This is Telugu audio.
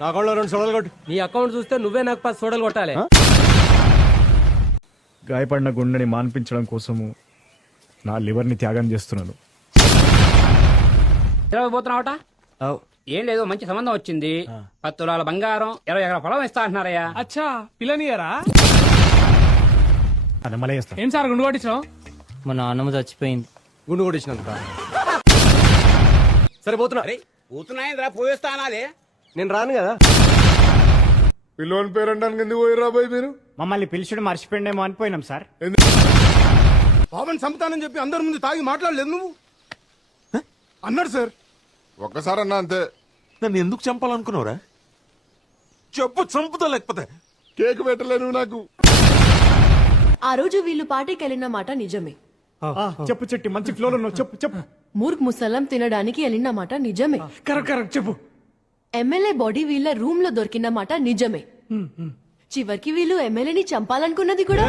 నా అకౌంట్లో 2 సోడాలు కొట్టు. నీ అకౌంట్ చూస్తే నువ్వే నాకు 10 సోడాలు కొట్టాలి. గాయపడిన గుండెని మాన్పించడం కోసము నా లివర్ని త్యాగం చేస్తున్నాను. పోతున్నావట? ఏం లేదు, మంచి సంబంధం వచ్చింది. 10 తులాల బంగారం, 20 ఎకరాల పొలం ఇస్తా అంటున్నారయ్యా. అచ్చా పిల్లనియరా? అది మళ్ళీ చేస్తాను. ఏం సార్ గుండు కొట్టించావు? మా నాన్నమ్మ చచ్చిపోయింది. గుండు కొట్టించినందుక. సరే పోతున్నా. పోతున్నాయింద్రా, పోయేస్తా అనాలి. నేను రాను కదా. పిల్లోని పేరంటానికి ఎందుకు పోయి రాబోయ్ మీరు? మమ్మల్ని పిలిచుడు మర్చిపోయిండేమో అనిపోయినాం సార్. బాబుని చంపుతానని చెప్పి అందరి ముందు తాగి మాట్లాడలేదు నువ్వు అన్నాడు సార్. ఒక్కసారి అన్నా అంతే. నన్ను ఎందుకు చంపాలనుకున్నావురా? చెప్పు, చంపుతా లేకపోతే. కేక్ పెట్టలేను నాకు. ఆ రోజు వీళ్ళు పార్టీకి వెళ్ళిన మాట నిజమే. చెప్పు చెట్టి, మంచి ఫ్లోలో ఉన్నావు. చెప్పు చెప్పు. మూర్ఖ్ ముసల్లం తినడానికి వెళ్ళిన మాట నిజమే. కరెక్ట్ చెప్పు. ఎమ్మెల్యే బాడీ వీళ్ళ రూమ్ లో దొరికిన మాట నిజమే. చివరికి వీళ్ళు ఎమ్మెల్యేని చంపాలనుకున్నది కూడా